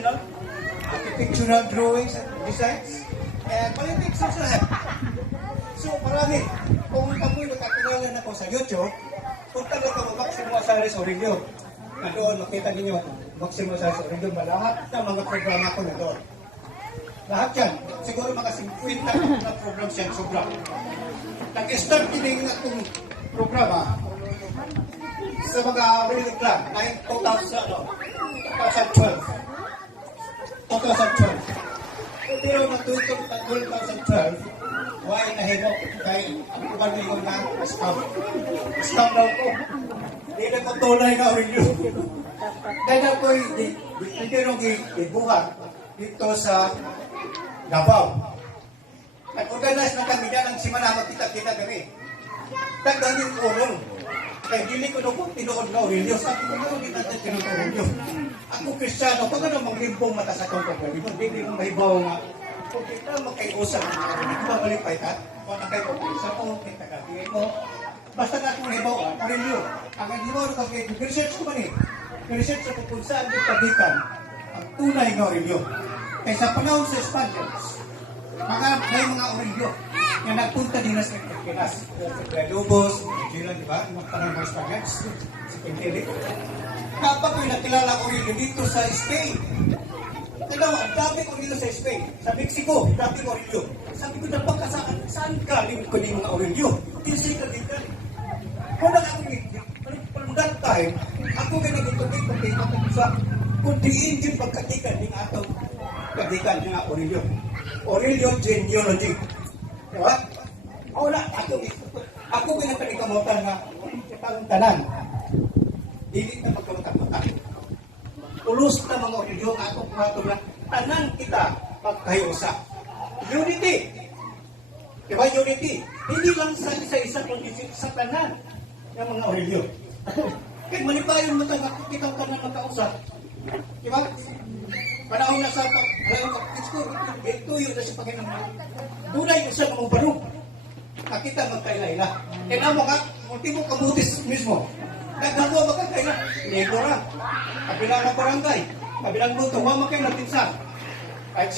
architectural drawings and designs, and politics also have. So marami. Kung ako'y nakakilala na ko sa YouTube, punta na ito Maximo Azares Orillo. Na doon, makita ninyo, Maximo Azares Orillo, lahat ng mga programa ko na doon. Lahat yan. Siguro mga 50 na programs yan, sobra. Nag-start din na itong programa sa mga relic lang, 2012. Pero natutong 2012, why nahirap kay ang kumalingon na scam. Scam daw ko. Hindi na ko tunay na review. Dahil ako hindi nung ibuhat dito sa Davao. Nag-organize na kami dyan ang simana magkita-kita kami. Dagdag yung urong. Kaya dili ko nung tinuod na Aurelio. Sabi ko naman hindi natin tinuod na Aurelio. Ako Kristiyano, pag ano manglimpong mata sa kong pagkalimon, hindi mo mahibaw nga. Kung kita magkaiusan, hindi ko mabalipay ka. Kung na kayo pag-isa ko, kita ka. Mo, basta na akong mahibaw, Aurelio. Ang hibaw na pag-ibig, research ko man eh. Research ko kung saan yung pagitan ang tunay na Aurelio. Kaya sa panahon sa Spaniards, may mga Aurelio na nagpunta din na sa Pilipinas. Sa Gladobos, Nigeria, di ba? Mga panahon mga Spaniards, sa Pilipinas. Kapag may nakilala Aurelio dito sa Spain, ang dami ko dito sa Spain, sa Mexico, dami ko Aurelio. Sabi ko, napakasaan, saan galing ko yung mga Aurelio? Tinsay ka din ka. Kung from that time, ako ganagitubig sa kundiin yung pagkatikan ng atong katikan ng Aurelio. Aurelio genealogy. Diba? Wala, ako pinagkalikamutan na itang tanan. Dili na magkamutan-mutan. Ulos na mga Aurelio nga ako pumatong na tanan kita pagkayusa. Unity. Diba unity? Hindi lang sa isa-isa kundi sa tanan ng mga Aurelio. Kaya malipayon mo tayo kitang tanan magkausap. Diba? Panahon na sa ito yun na sa Panginoon. Dunay yung sa mga barog. Nakita magkailayla. Kaya mo ka, ultimo kabutis mismo. Nagdagawa magkakaila. Lego ra. Kabilang na barangay. Kabilang buto. Huwag makay natin sa. Kahit